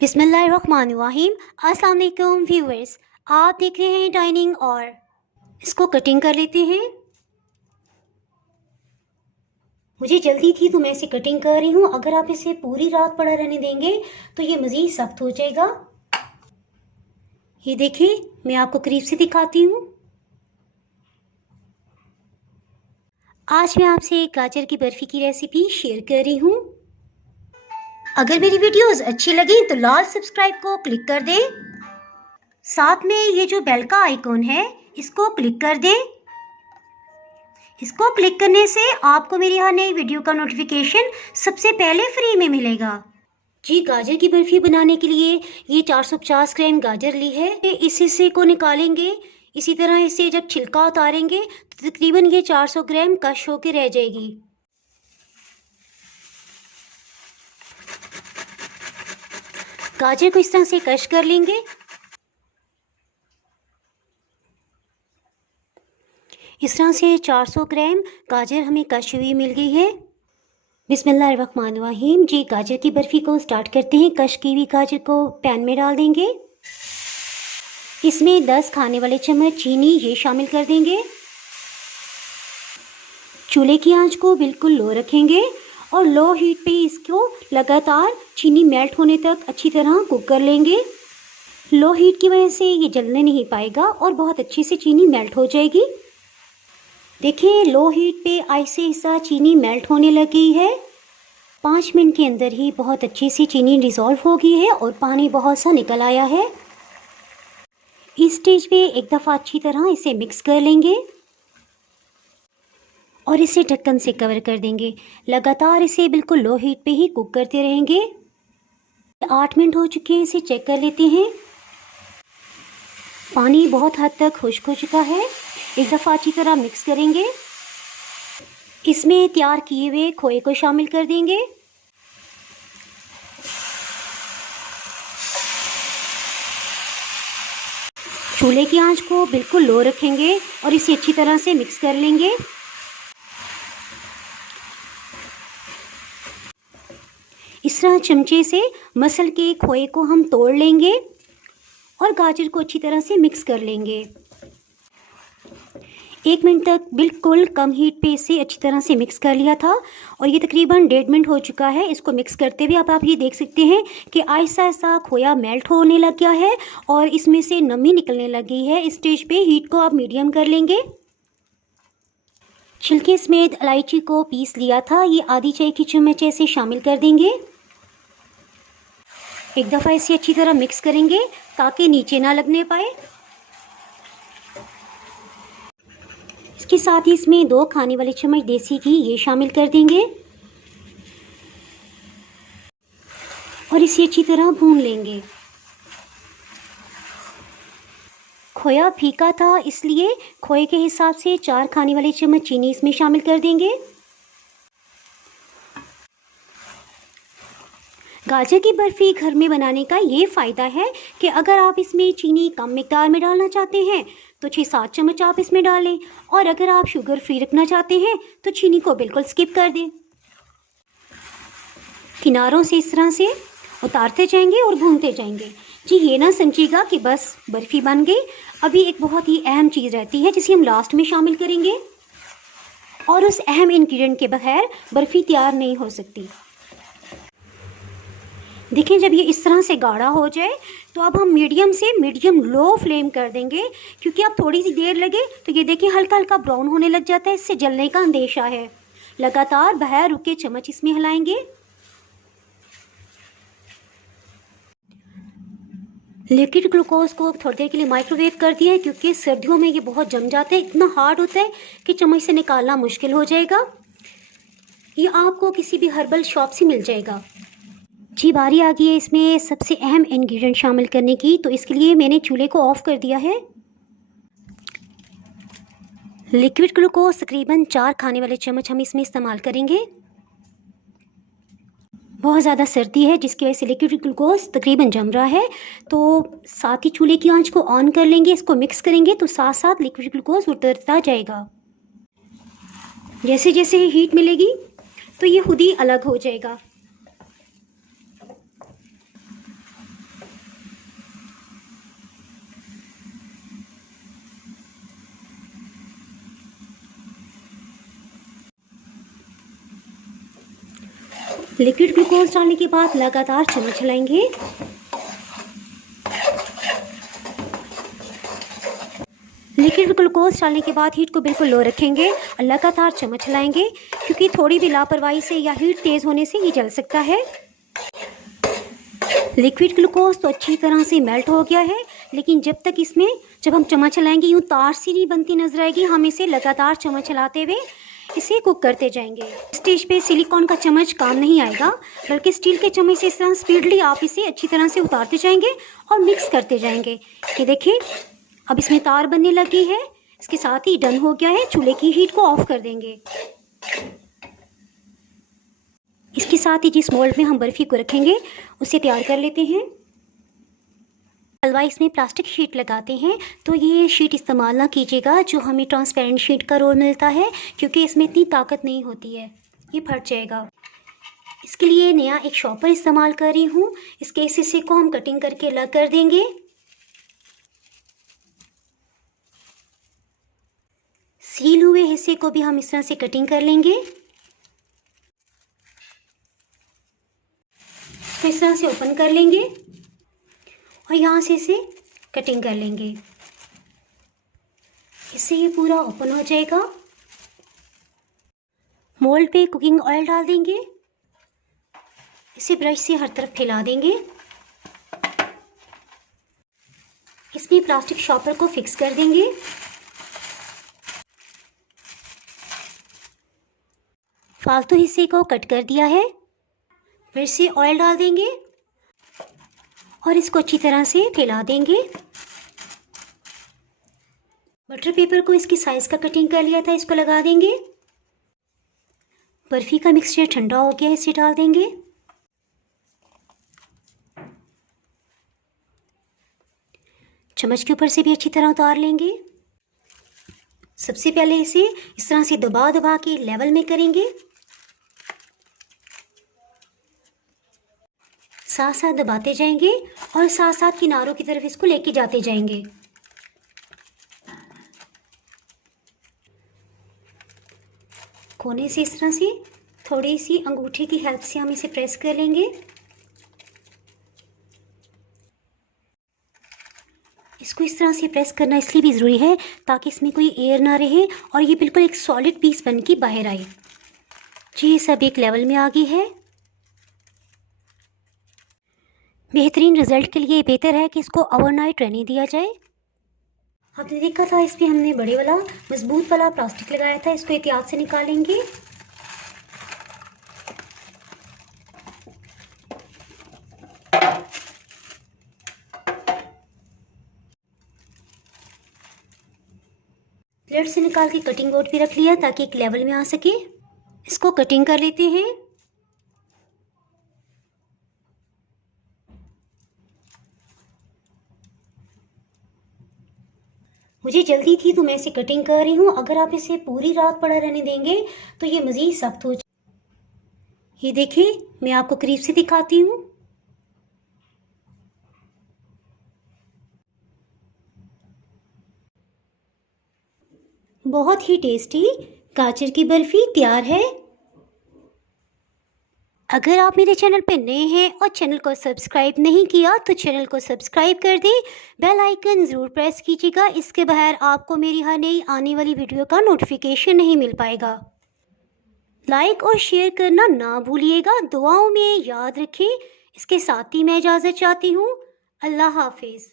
बिस्मिल्लाहिर्रहमानिर्रहीम। अस्सलाम वालेकुम व्यूअर्स, आप देख रहे हैं डाइनिंग और इसको कटिंग कर लेते हैं। मुझे जल्दी थी तो मैं इसे कटिंग कर रही हूँ। अगर आप इसे पूरी रात पड़ा रहने देंगे तो ये मज़ीद सख्त हो जाएगा। ये देखिए, मैं आपको करीब से दिखाती हूँ। आज मैं आपसे गाजर की बर्फ़ी की रेसिपी शेयर कर रही हूँ। अगर मेरी वीडियोस अच्छी लगी तो लाल सब्सक्राइब को क्लिक कर दें। साथ में ये जो बेल का आइकॉन है इसको क्लिक कर दें। इसको क्लिक करने से आपको मेरी हर नई वीडियो का नोटिफिकेशन सबसे पहले फ्री में मिलेगा। जी, गाजर की बर्फ़ी बनाने के लिए ये 450 ग्राम गाजर ली है। इस हिस्से को निकालेंगे। इसी तरह इसे जब छिलका उतारेंगे तो तकरीबन ये 400 ग्राम कश होकर रह जाएगी। गाजर को इस तरह से कश कर लेंगे। इस तरह से 400 ग्राम गाजर हमें कश हुई मिल गई है। बिस्मिल्लाहिर्रहमानिर्रहीम। जी, गाजर की बर्फ़ी को स्टार्ट करते हैं। कश की हुई गाजर को पैन में डाल देंगे। इसमें 10 खाने वाले चम्मच चीनी ये शामिल कर देंगे। चूल्हे की आंच को बिल्कुल लो रखेंगे और लो हीट पे इसको लगातार चीनी मेल्ट होने तक अच्छी तरह कुक कर लेंगे। लो हीट की वजह से ये जलने नहीं पाएगा और बहुत अच्छी से चीनी मेल्ट हो जाएगी। देखिए, लो हीट पे आहिस्ता आहिस्ता चीनी मेल्ट होने लगी है। 5 मिनट के अंदर ही बहुत अच्छी सी चीनी डिज़ोल्व हो गई है और पानी बहुत सा निकल आया है। इस स्टेज पे एक दफ़ा अच्छी तरह इसे मिक्स कर लेंगे और इसे ढक्कन से कवर कर देंगे। लगातार इसे बिल्कुल लो हीट पे ही कुक करते रहेंगे। 8 मिनट हो चुके हैं, इसे चेक कर लेते हैं। पानी बहुत हद तक खुश्क हो चुका है। एक दफ़ा अच्छी तरह मिक्स करेंगे। इसमें तैयार किए हुए खोए को शामिल कर देंगे। चूल्हे की आंच को बिल्कुल लो रखेंगे और इसे अच्छी तरह से मिक्स कर लेंगे। इस तरह चमचे से मसल के खोए को हम तोड़ लेंगे और गाजर को अच्छी तरह से मिक्स कर लेंगे। 1 मिनट तक बिल्कुल कम हीट पे इसे अच्छी तरह से मिक्स कर लिया था और ये तकरीबन 1.5 मिनट हो चुका है। इसको मिक्स करते हुए आप ये देख सकते हैं कि आहिस्ता आहिस्ता खोया मेल्ट होने लग गया है और इसमें से नमी निकलने लगी है। इस स्टेज पे हीट को आप मीडियम कर लेंगे। छिलके समेत इलायची को पीस लिया था, ये आधी चाय की चम्मच ऐसे शामिल कर देंगे। एक दफ़ा इसे अच्छी तरह मिक्स करेंगे ताकि नीचे ना लगने पाए। इसके साथ ही इसमें 2 खाने वाले चम्मच देसी घी ये शामिल कर देंगे और इसे अच्छी तरह भून लेंगे। खोया फीका था इसलिए खोए के हिसाब से 4 खाने वाले चम्मच चीनी इसमें शामिल कर देंगे। गाजर की बर्फ़ी घर में बनाने का ये फ़ायदा है कि अगर आप इसमें चीनी कम मिकदार में डालना चाहते हैं तो 6-7 चम्मच आप इसमें डालें और अगर आप शुगर फ्री रखना चाहते हैं तो चीनी को बिल्कुल स्किप कर दें। किनारों से इस तरह से उतारते जाएंगे और भूनते जाएंगे। जी, ये ना समझिएगा कि बस बर्फ़ी बन गई। अभी एक बहुत ही अहम चीज़ रहती है जिसे हम लास्ट में शामिल करेंगे और उस अहम इंग्रेडिएंट के बगैर बर्फ़ी तैयार नहीं हो सकती। देखिए, जब ये इस तरह से गाढ़ा हो जाए तो अब हम मीडियम से मीडियम लो फ्लेम कर देंगे, क्योंकि अब थोड़ी सी देर लगे तो ये देखिए हल्का हल्का ब्राउन होने लग जाता है। इससे जलने का अंदेशा है। लगातार बगैर रुके चम्मच इसमें हिलाएंगे। लिक्विड ग्लूकोज को थोड़ी देर के लिए माइक्रोवेव कर दिया है, क्योंकि सर्दियों में ये बहुत जम जाता है। इतना हार्ड होता है कि चम्मच से निकालना मुश्किल हो जाएगा। ये आपको किसी भी हर्बल शॉप से मिल जाएगा। जी, बारी आ गई है इसमें सबसे अहम इंग्रेडिएंट शामिल करने की, तो इसके लिए मैंने चूल्हे को ऑफ़ कर दिया है। लिक्विड ग्लूकोज तकरीबन 4 खाने वाले चम्मच हम इसमें इस्तेमाल करेंगे। बहुत ज़्यादा सर्दी है जिसकी वजह से लिक्विड ग्लूकोज तकरीबन जम रहा है, तो साथ ही चूल्हे की आंच को ऑन कर लेंगे। इसको मिक्स करेंगे तो साथ साथ लिक्विड ग्लूकोज उतरता जाएगा। जैसे जैसे हीट मिलेगी तो ये खुद ही अलग हो जाएगा। लिक्विड ग्लूकोज डालने के बाद लगातार चम्मच चलाएंगे। लिक्विड ग्लूकोज डालने के बाद हीट को बिल्कुल लो रखेंगे और लगातार चम्मच चलाएंगे, क्योंकि थोड़ी भी लापरवाही से या हीट तेज़ होने से ये जल सकता है। लिक्विड ग्लूकोज तो अच्छी तरह से मेल्ट हो गया है, लेकिन जब हम चम्मच चलाएंगे यूँ तार सी नहीं बनती नजर आएगी। हम इसे लगातार चम्मच चलाते हुए इसे कुक करते जाएंगे। स्टेज पे सिलिकॉन का चम्मच काम नहीं आएगा, बल्कि स्टील के चम्मच से इस तरह स्पीडली आप इसे अच्छी तरह से उतारते जाएंगे और मिक्स करते जाएंगे। ये देखिए अब इसमें तार बनने लगी है। इसके साथ ही डन हो गया है। चूल्हे की हीट को ऑफ कर देंगे। इसके साथ ही जिस मोल्ड में हम बर्फ़ी को रखेंगे उसे तैयार कर लेते हैं। हलवा इसमें प्लास्टिक शीट लगाते हैं, तो ये शीट इस्तेमाल ना कीजिएगा जो हमें ट्रांसपेरेंट शीट का रोल मिलता है, क्योंकि इसमें इतनी ताकत नहीं होती है, ये फट जाएगा। इसके लिए नया एक शॉपर इस्तेमाल कर रही हूँ। इसके इस हिस्से को हम कटिंग करके अलग कर देंगे। सील हुए हिस्से को भी हम इस तरह से कटिंग कर लेंगे। तो इस तरह से ओपन कर लेंगे और यहाँ से इसे कटिंग कर लेंगे। इससे ये पूरा ओपन हो जाएगा। मोल्ड पे कुकिंग ऑयल डाल देंगे। इसे ब्रश से हर तरफ फैला देंगे। इसमें प्लास्टिक शॉपर को फिक्स कर देंगे। फालतू हिस्से को कट कर दिया है। फिर से ऑयल डाल देंगे और इसको अच्छी तरह से फैला देंगे। बटर पेपर को इसकी साइज का कटिंग कर लिया था, इसको लगा देंगे। बर्फी का मिक्सचर ठंडा हो गया है, इसे डाल देंगे। चम्मच के ऊपर से भी अच्छी तरह उतार लेंगे। सबसे पहले इसे इस तरह से दबा दबा के लेवल में करेंगे। साथ साथ दबाते जाएंगे और साथ साथ किनारों की तरफ इसको लेके जाते जाएंगे। कोने से इस तरह से थोड़ी सी अंगूठे की हेल्प से हम इसे प्रेस कर लेंगे। इसको इस तरह से प्रेस करना इसलिए भी ज़रूरी है ताकि इसमें कोई एयर ना रहे और ये बिल्कुल एक सॉलिड पीस बन के बाहर आए। जी सब एक लेवल में आ गई है। बेहतरीन रिजल्ट के लिए बेहतर है कि इसको ओवरनाइट रहने दिया जाए। आपने देखा था इसमें हमने बड़े वाला मजबूत वाला प्लास्टिक लगाया था, इसको एहतियात से निकालेंगे। प्लेट से निकाल के कटिंग बोर्ड भी रख लिया ताकि एक लेवल में आ सके। इसको कटिंग कर लेते हैं। मुझे जल्दी थी तो मैं इसे कटिंग कर रही हूँ। अगर आप इसे पूरी रात पड़ा रहने देंगे तो ये मज़ीद सख्त हो जाए। ये देखिए मैं आपको करीब से दिखाती हूँ। बहुत ही टेस्टी गाजर की बर्फ़ी तैयार है। अगर आप मेरे चैनल पे नए हैं और चैनल को सब्सक्राइब नहीं किया तो चैनल को सब्सक्राइब कर दें। बेल आइकन ज़रूर प्रेस कीजिएगा, इसके बगैर आपको मेरी हर नई आने वाली वीडियो का नोटिफिकेशन नहीं मिल पाएगा। लाइक और शेयर करना ना भूलिएगा। दुआओं में याद रखें। इसके साथ ही मैं इजाज़त चाहती हूँ। अल्लाह हाफिज़।